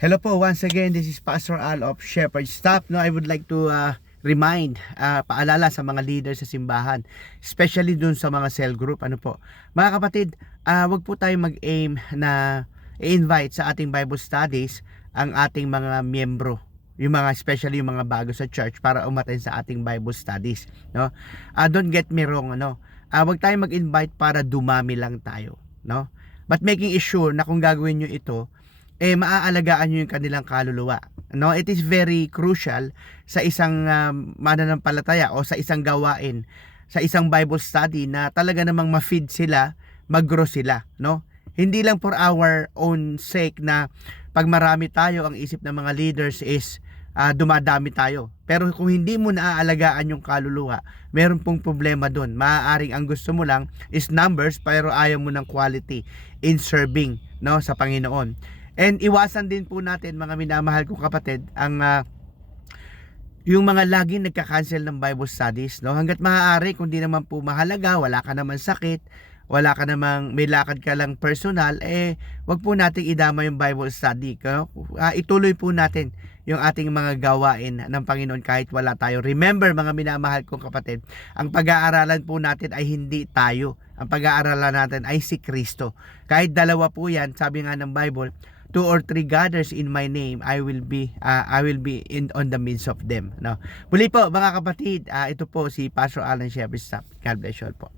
Hello po, once again, this is Pastor Al of Shepherd Staff. No, I would like to paalala sa mga leaders sa simbahan, especially dun sa mga cell group. Ano po, mga kapatid, wag po tayo mag-aim na i-invite sa ating Bible studies ang ating mga miyembro, yung mga especially yung mga bago sa church para umattend sa ating Bible studies, no? Don't get me wrong, ano. Wag tayong mag-invite para dumami lang tayo, no? But making sure na kung gagawin niyo ito, maaalagaan nyo yung kanilang kaluluwa. No, it is very crucial sa isang mananampalataya o sa isang gawain, sa isang Bible study na talaga namang ma-feed sila, mag-grow sila, no? Hindi lang for our own sake na pag marami tayo, ang isip ng mga leaders is dumadami tayo. Pero kung hindi mo naaalagaan yung kaluluwa, meron pong problema doon. Maaaring ang gusto mo lang is numbers pero ayaw mo ng quality in serving, no, sa Panginoon. And iwasan din po natin, mga minamahal kong kapatid, ang yung mga laging nagka-cancel ng Bible studies, no? Hangga't maaari, kung di naman po mahalaga, wala ka naman sakit, wala ka namang may lakad ka lang personal, wag po nating idama yung Bible study, no? Ituloy po natin yung ating mga gawain ng Panginoon kahit wala tayo. Remember, mga minamahal kong kapatid, ang pag-aaralan po natin ay hindi tayo. Ang pag-aaralan natin ay si Kristo. Kahit dalawa po yan, sabi nga ng Bible, 2 or 3 gathers in my name, I will be in on the midst of them. No. Muli po, mga kapatid, ito po si Pastor Alan Shepherd Staff. God bless you all po.